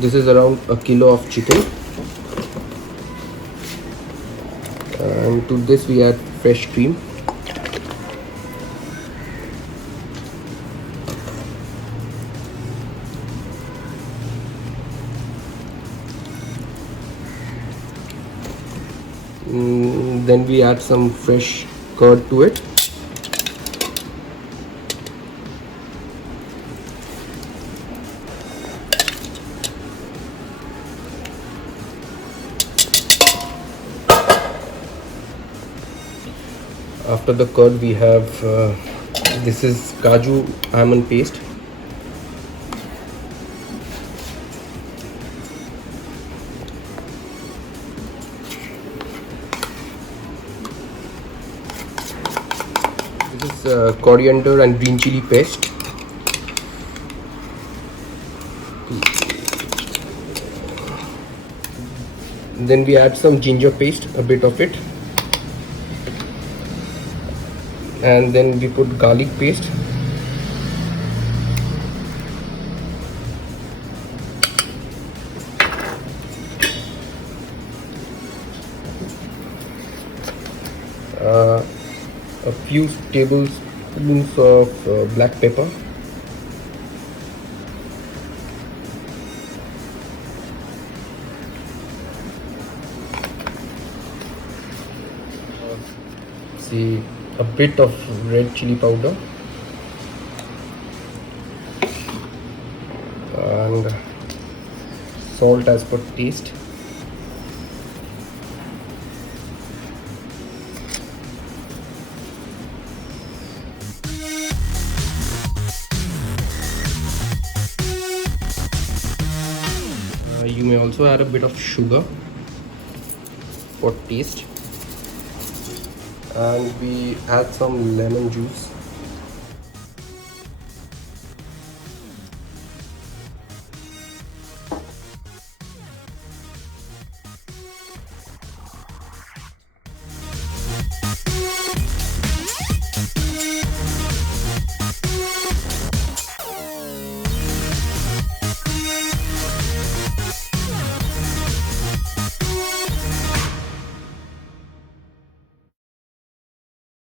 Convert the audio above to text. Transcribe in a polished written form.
This is around a kilo of chicken, and to this we add fresh cream. Then we add some fresh curd to it. After the curd we have this is Cashew almond paste. This is coriander and green chili paste. Then we add some ginger paste, a bit of it. And then we put garlic paste. A few tablespoons of black pepper. See, a bit of red chili powder and salt as per taste. You may also add a bit of sugar for taste, and we add some lemon juice.